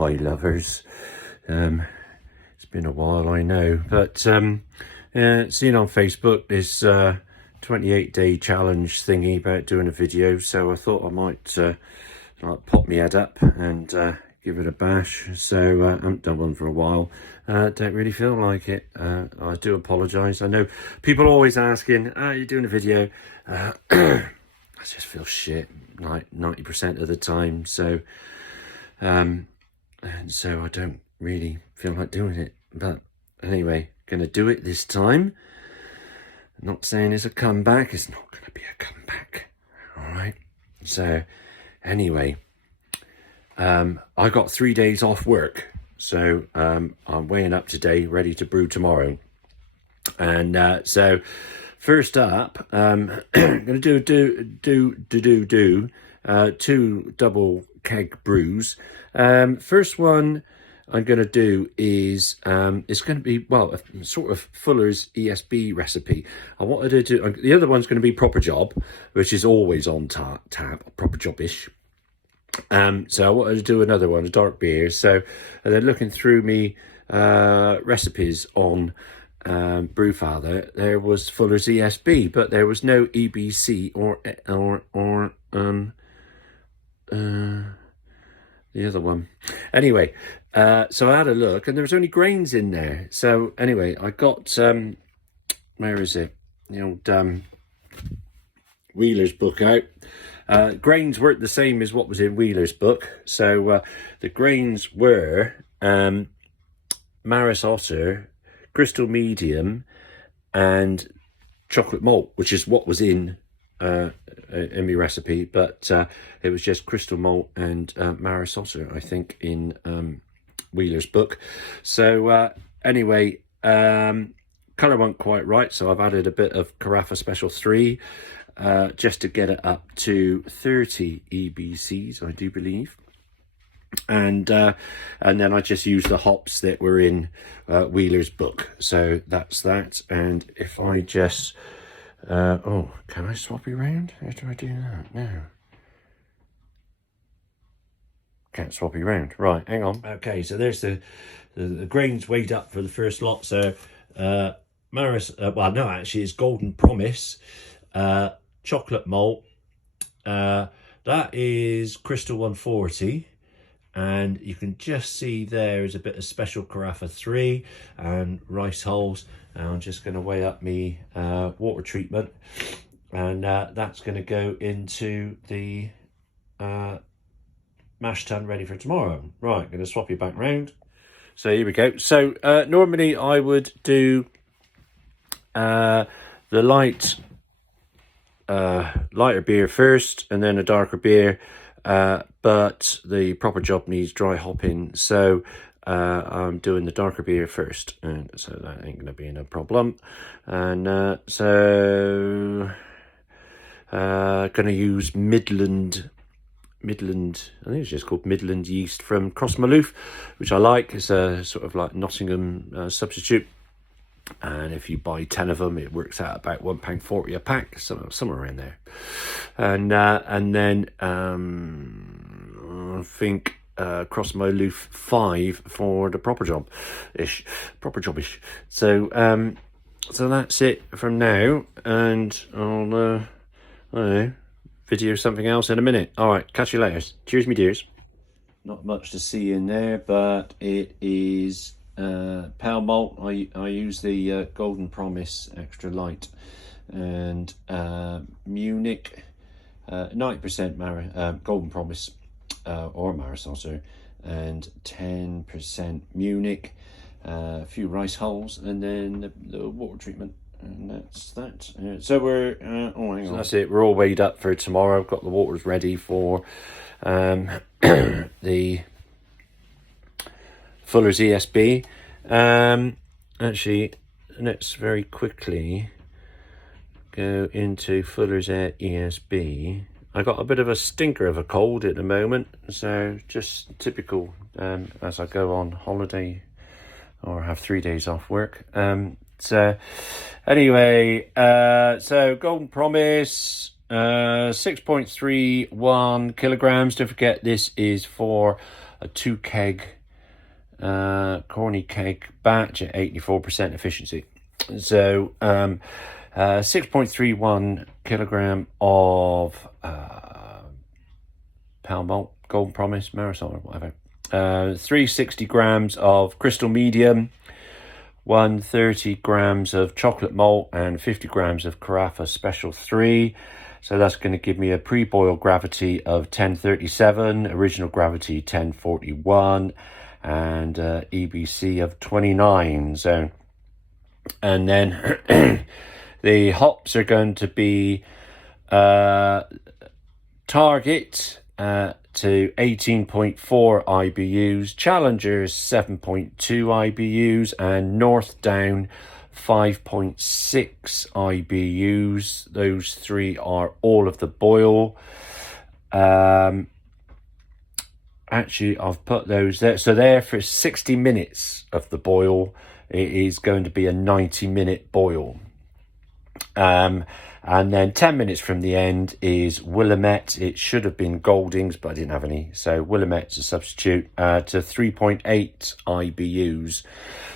my lovers. It's been a while, I know, but seeing on Facebook this 28-day challenge thingy about doing a video, so I thought I might like pop my head up and give it a bash. So I haven't done one for a while. Don't really feel like it. I do apologise. I know people are always asking, are you doing a video? I just feel shit like 90% of the time. So and so I don't really feel like doing it. But anyway, gonna do it this time. Not saying it's a comeback. It's not gonna be a comeback. All right. So anyway, I got 3 days off work. So I'm weighing up today, ready to brew tomorrow. And so first up, I'm gonna do 2 double keg brews. First one I'm going to do is, it's going to be, well, a sort of Fuller's ESB recipe. I wanted to do, the other one's going to be Proper Job, which is always on tab, Proper Jobish. So I wanted to do another one, a dark beer. So then looking through me recipes on Brewfather, there was Fuller's ESB, but there was no EBC or the other one. Anyway, so I had a look and there was only grains in there. So anyway, I got, where is it? The old Wheeler's book out. Grains weren't the same as what was in Wheeler's book. So the grains were Maris Otter, Crystal Medium and chocolate malt, which is what was in my recipe, but it was just crystal malt and Maris Otter, I think, in Wheeler's book. So anyway, colour wasn't quite right, so I've added a bit of Carafa Special 3 just to get it up to 30 EBCs, I do believe. And then I just used the hops that were in Wheeler's book. So that's that. And if I just oh, can I swap you around? How do I do that? No. Can't swap you around. Right, hang on. Okay, so there's the grains weighed up for the first lot. So Maris, well, no, actually it's Golden Promise, chocolate malt. That is Crystal 140. And you can just see there is a bit of special Carafa 3 and rice hulls. And I'm just going to weigh up me water treatment, and that's going to go into the mash tun ready for tomorrow. Right, going to swap you back round. So here we go. So normally I would do the lighter beer first and then a darker beer. But the Proper Job needs dry hopping, so I'm doing the darker beer first, and so that ain't gonna be no problem. And so gonna use Midland, I think it's just called Midland yeast from Crossmaloof, which I like. It's a sort of like Nottingham substitute. And if you buy 10 of them, it works out about £1.40 a pack, somewhere around there. And then I think Crossmaloof 5 for the Proper Job-ish. So so that's it from now, and I'll I don't know, video something else in a minute. All right, catch you later. Cheers, me dears. Not much to see in there, but it is pale malt. I use the Golden Promise extra light, and Munich 90% Golden Promise or Maris Otter, and 10% Munich, a few rice hulls, and then the water treatment, and that's that. So we're oh, hang on. So that's it. We're all weighed up for tomorrow. I've got the waters ready for the Fuller's ESB. Actually, let's very quickly go into Fuller's ESB. I got a bit of a stinker of a cold at the moment, so just typical as I go on holiday or have 3 days off work. So anyway, so Golden Promise, 6.31 kilograms. Don't forget, this is for a 2 keg corny keg batch at 84% efficiency. So 6.31 kilogram of pale malt, Golden Promise, Marisol, or whatever. 360 grams of crystal medium, 130 grams of chocolate malt, and 50 grams of Carafa Special 3. So that's going to give me a pre-boil gravity of 1037, original gravity 1041, and EBC of 29. So, and then the hops are going to be Target to 18.4 IBUs, Challengers 7.2 IBUs, and North Down 5.6 IBUs. Those three are all of the boil. Actually, I've put those there. So there for 60 minutes of the boil, it is going to be a 90-minute boil. And then 10 minutes from the end is Willamette. It should have been Goldings, but I didn't have any. So Willamette's a substitute to 3.8 IBUs.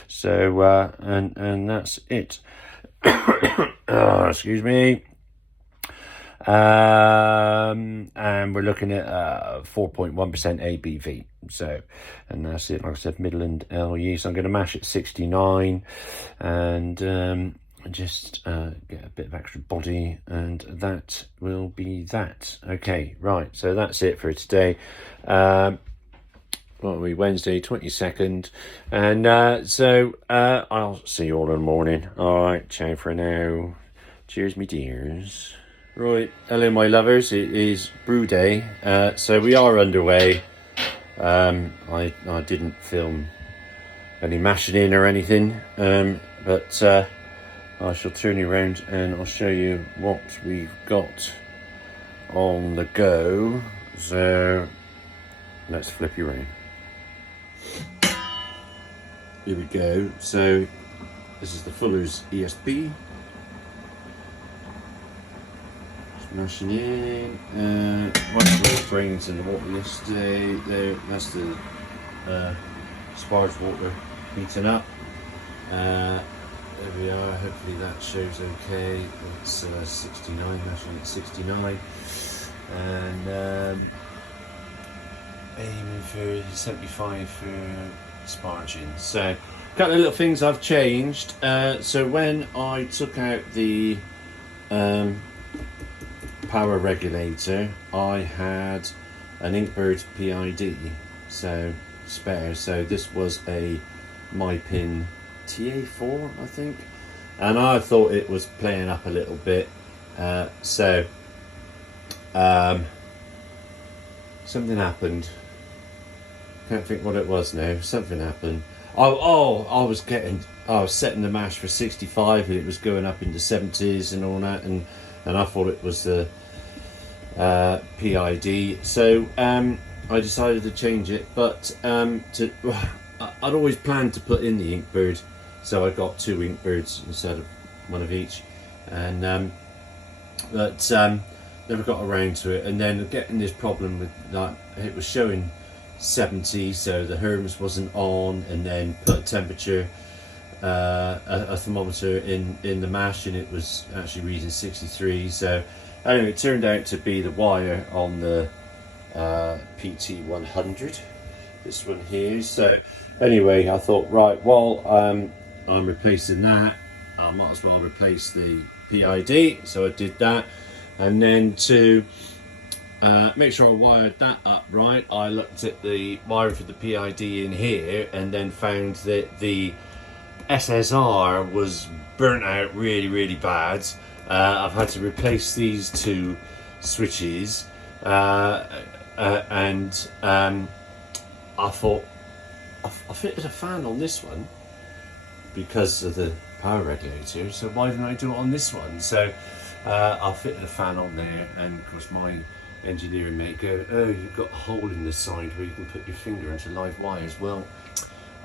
So, and that's it. Excuse me. And we're looking at 4.1% ABV. So, and that's it. Like I said, Midland LE. So I'm going to mash at 69 and just get a bit of extra body, and that will be that. Okay, right, so that's it for today. What are we, Wednesday 22nd, and so I'll see you all in the morning. All right, ciao for now. Cheers, me dears. Right, hello my lovers, it is brew day, so we are underway. I didn't film any mashing in or anything, but I shall turn you around and I'll show you what we've got on the go. So let's flip you around. Here we go. So this is the Fullers ESB. Just mashing in. One of those brains in the water yesterday. There, that's the sparge water heating up. There we are, hopefully that shows okay. It's 69, mashing at 69. And aiming for 75 for sparging. So, a couple of little things I've changed. So when I took out the power regulator, I had an Inkbird PID, so spare. So this was a MyPin TA4, I think, and I thought it was playing up a little bit. Something happened. Can't think what it was now. Something happened. I was setting the mash for 65 and it was going up into 70s and all that, and I thought it was the PID. So I decided to change it, but I'd always planned to put in the Inkbird, so I got 2 Inkbirds instead of one of each, and but never got around to it. And then getting this problem with that, it was showing 70, so the Hermes wasn't on, and then put a temperature, a thermometer in the mash, and it was actually reading 63. So anyway, it turned out to be the wire on the PT100, this one here. So anyway, I thought, right, well, I'm replacing that, I might as well replace the PID. So I did that, and then to make sure I wired that up right, I looked at the wiring for the PID in here, and then found that the SSR was burnt out really bad. I've had to replace these 2 switches, and I thought I fitted a fan on this one because of the power regulator, so why didn't I do it on this one? So I fitted a fan on there, and of course my engineering mate go, oh, you've got a hole in the side where you can put your finger into live wires. Well,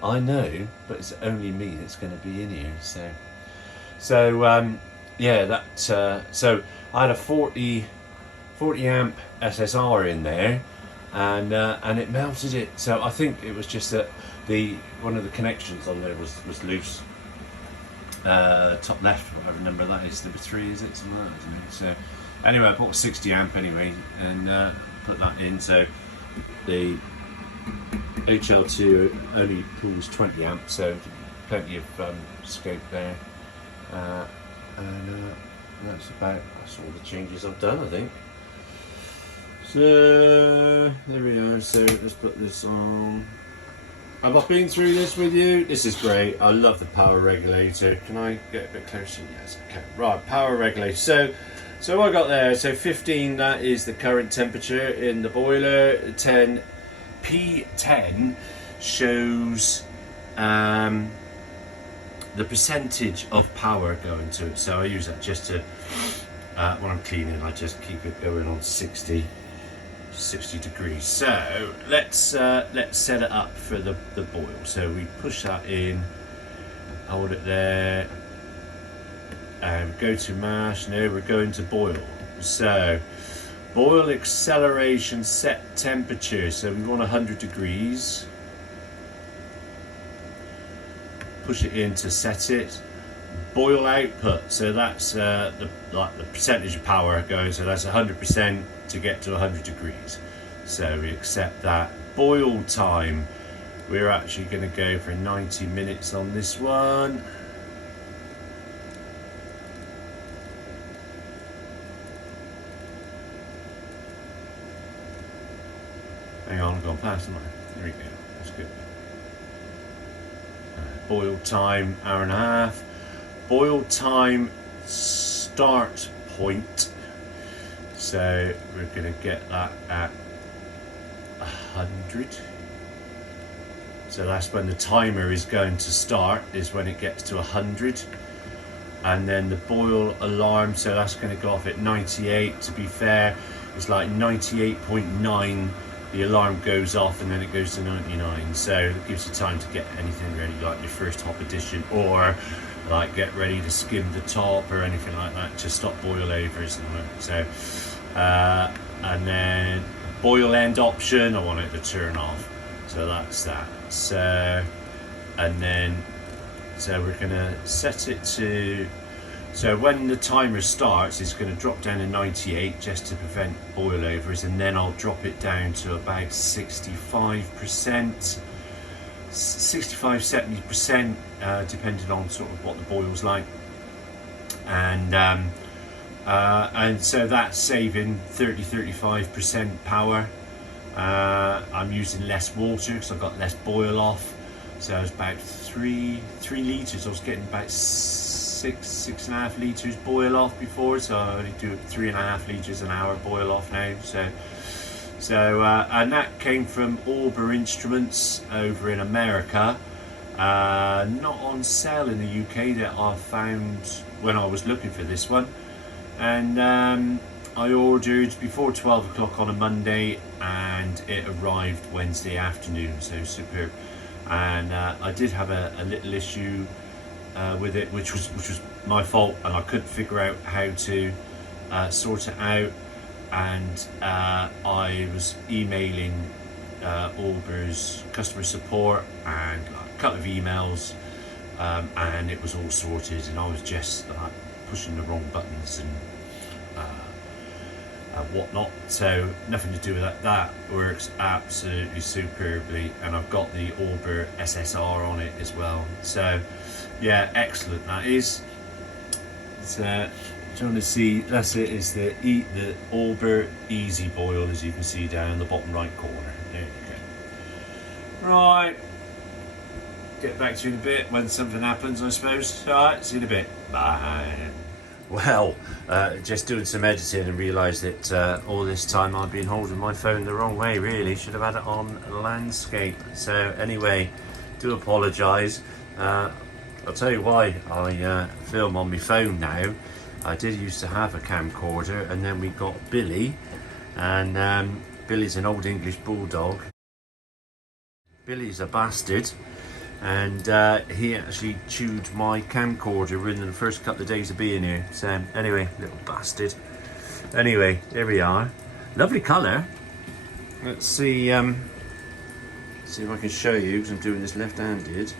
I know, but it's only me that's going to be in here. So yeah, that so I had a 40 amp SSR in there, and it melted it. So I think it was just that one of the connections on there was loose. Top left, I remember that is number 3, is it? Something like that, isn't it? So anyway, I bought a 60 amp anyway and put that in. So the HL2 only pulls 20 amps, so plenty of scope there. And that's all the changes I've done, I think. So there we are. So let's put this on. Have I been through this with you? This is great. I love the power regulator. Can I get a bit closer? Yes, okay. Right, power regulator. So what I got there, so 15, that is the current temperature in the boiler. P10 shows the percentage of power going to it. So I use that just to, when I'm cleaning, I just keep it going on 60 degrees. So let's set it up for the boil. So we push that in, hold it there, and go to mash. Now we're going to boil. So boil acceleration set temperature. So we want 100 degrees. Push it in to set it. Boil output. So that's the percentage of power going. So that's 100% to get to 100 degrees. So we accept that. Boil time. We're actually going to go for 90 minutes on this one. Hang on, I've gone past, haven't I? There we go. That's good. Boil time, hour and a half. Boil time start point. So we're going to get that at 100. So that's when the timer is going to start, is when it gets to 100. And then the boil alarm, so that's going to go off at 98. To be fair, it's like 98.9. The alarm goes off and then it goes to 99. So it gives you time to get anything ready, like your first hop addition, or like get ready to skim the top or anything like that to stop boil overs. So and then boil end option, I want it to turn off. So that's that. So and then so we're gonna set it to, so when the timer starts, it's going to drop down to 98 just to prevent boil overs, and then I'll drop it down to about 65%, 65-70%, depending on sort of what the boil's like. And so that's saving 30-35% power. I'm using less water because I've got less boil off. So it's about 3 litres. I was getting about 6.5 litres boil off before, so I only do 3.5 litres an hour boil off now. So and that came from Auber Instruments over in America. Not on sale in the UK that I found when I was looking for this one. And I ordered before 12 o'clock on a Monday, and it arrived Wednesday afternoon. So superb. And I did have a little issue with it, which was my fault, and I couldn't figure out how to sort it out. And I was emailing Auber's customer support and a couple of emails, and it was all sorted, and I was just pushing the wrong buttons and whatnot. So nothing to do with that. That works absolutely superbly, and I've got the Auber SSR on it as well. So yeah, excellent that is. Trying to see, that's it, is the Auber Easy Boil, as you can see down in the bottom right corner. There you go. Right, get back to you in a bit when something happens, I suppose. Alright, see you in a bit. Bye. Well, just doing some editing and realised that all this time I've been holding my phone the wrong way, really. Should have had it on landscape. So anyway, do apologise. I'll tell you why I film on my phone now. I did used to have a camcorder, and then we got Billy, and Billy's an old English bulldog. Billy's a bastard, and he actually chewed my camcorder within the first couple of days of being here. So anyway, little bastard. Anyway, there we are. Lovely colour. let's see see if I can show you, because I'm doing this left-handed.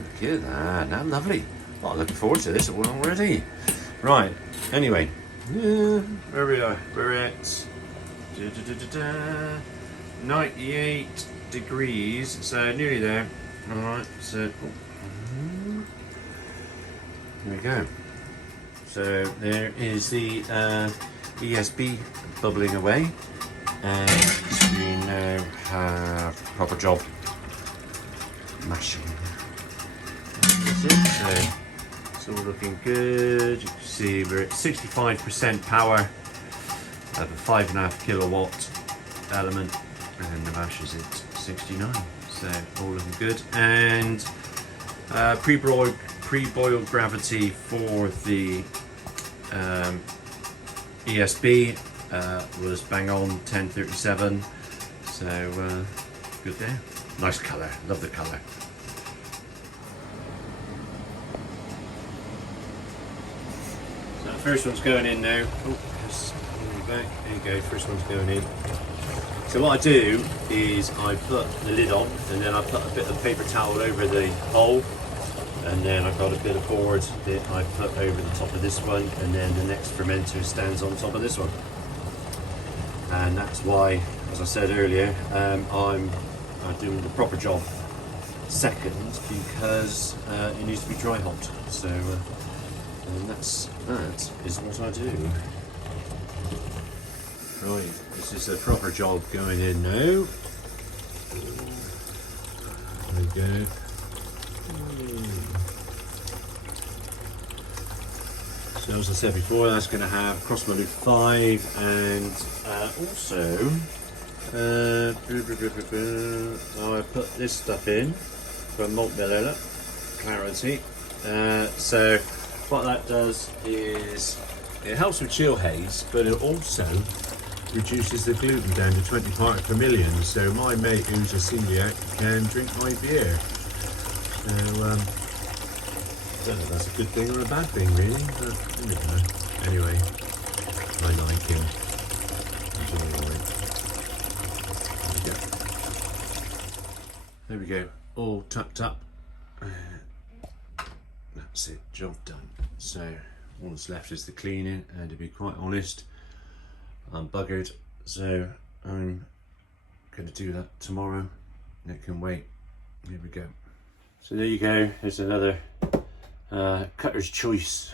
Look at that, now lovely. Oh, I'm looking forward to this one already. Right, anyway, where we are, we're at 98 degrees, so nearly there. Alright, so here we go. So there is the ESB bubbling away, and we now have proper job mashing. That's it. So it's all looking good. You can see we're at 65% power of a 5.5 kilowatt element, and the mash is at 69. So all looking good. And pre-boiled gravity for the ESB was bang on 1037, so good there. Nice colour, love the colour. So the first one's going in now. Oh, just back. There you go, first one's going in. So what I do is I put the lid on, and then I put a bit of paper towel over the hole, and then I've got a bit of board that I put over the top of this one, and then the next fermenter stands on top of this one. And that's why, as I said earlier, I'm doing the proper job second, because it needs to be dry hot. So and that is what I do. Right, this is a proper job going in now. There we go. So as I said before, that's going to have cross loop 5, and also I put this stuff in for malt bill clarity. So what that does is it helps with chill haze, but it also reduces the gluten down to 20 parts per million. So my mate who's a celiac can drink my beer. So I don't know if that's a good thing or a bad thing, really, but you know. Anyway, I like him. He's alright. There we go. All tucked up. That's it, job done. So all that's left is the cleaning, and to be quite honest, I'm buggered. So I'm going to do that tomorrow, and it can wait. Here we go. So there you go. There's another cutter's choice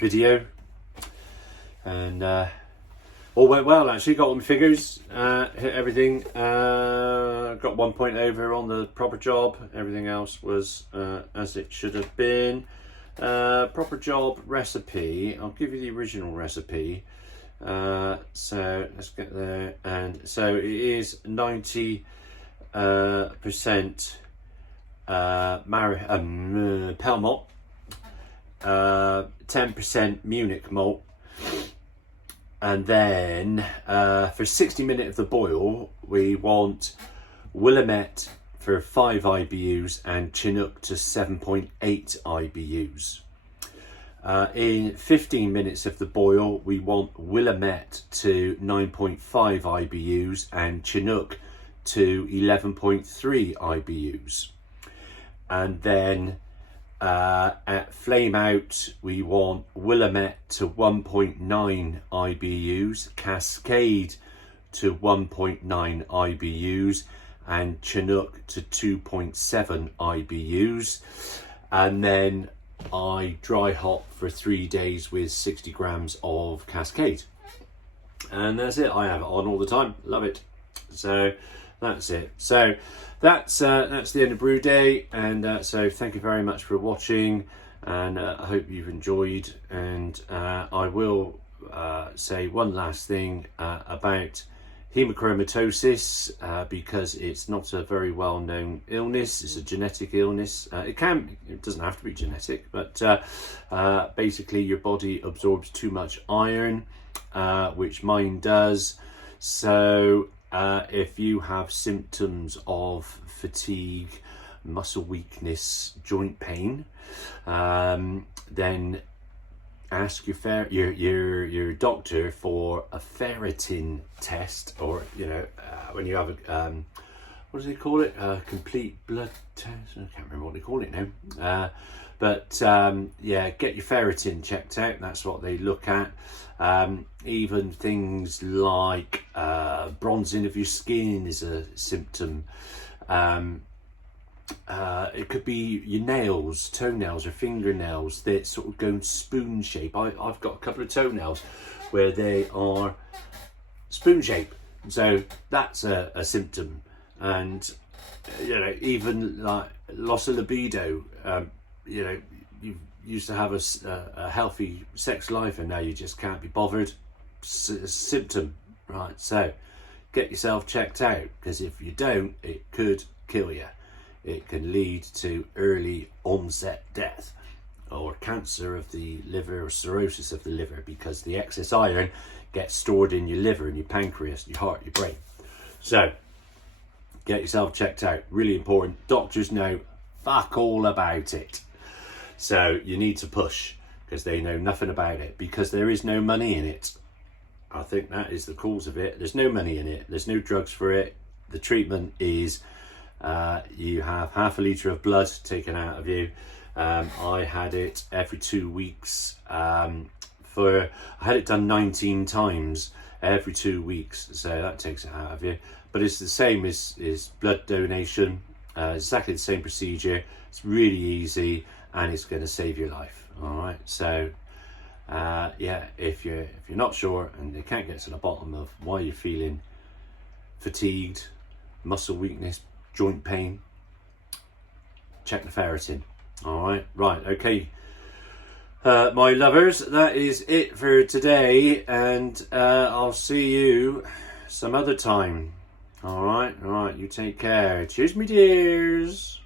video, and all went well actually. Got all my figures, hit everything, got 1 point over on the proper job. Everything else was as it should have been. Proper job recipe, I'll give you the original recipe. So let's get there. And so it is 90% Pale malt, 10% Munich malt, and then for 60 minutes of the boil we want Willamette for 5 IBUs and Chinook to 7.8 IBUs. In 15 minutes of the boil we want Willamette to 9.5 IBUs and Chinook to 11.3 IBUs. And then at flame out we want Willamette to 1.9 IBUs, Cascade to 1.9 IBUs, and Chinook to 2.7 IBUs. And then I dry hop for 3 days with 60 grams of Cascade. And that's it. I have it on all the time. Love it. So that's it. So that's the end of brew day, and so thank you very much for watching, and I hope you've enjoyed. And I will say one last thing about Haemochromatosis, because it's not a very well known illness. It's a genetic illness. It doesn't have to be genetic, but basically your body absorbs too much iron, which mine does. So if you have symptoms of fatigue, muscle weakness, joint pain, then ask your doctor for a ferritin test, or when you have a what do they call it? Complete blood test. I can't remember what they call it now. Yeah, get your ferritin checked out. That's what they look at. Even things like bronzing of your skin is a symptom. It could be your nails, toenails or fingernails that sort of go in spoon shape. I've got a couple of toenails where they are spoon shape, so that's a symptom. And even like loss of libido. You used to have a healthy sex life and now you just can't be bothered. Symptom, right? So get yourself checked out, because if you don't, it could kill you. It can lead to early onset death, or cancer of the liver, or cirrhosis of the liver, because the excess iron gets stored in your liver and your pancreas, your heart, your brain. So get yourself checked out, really important. Doctors know fuck all about it, so you need to push, because they know nothing about it, because there is no money in it. I think that is the cause of it. There's no money in it, there's no drugs for it. The treatment is you have half a litre of blood taken out of you. I had it every 2 weeks. I had it done 19 times every 2 weeks, so that takes it out of you. But it's the same as blood donation. Exactly the same procedure. It's really easy and it's going to save your life. All right. So yeah, if you're not sure and they can't get to the bottom of why you're feeling fatigued, muscle weakness, joint pain, check the ferritin. All right. Right. Okay. My lovers, that is it for today, and I'll see you some other time. All right, you take care. Cheers, me dears.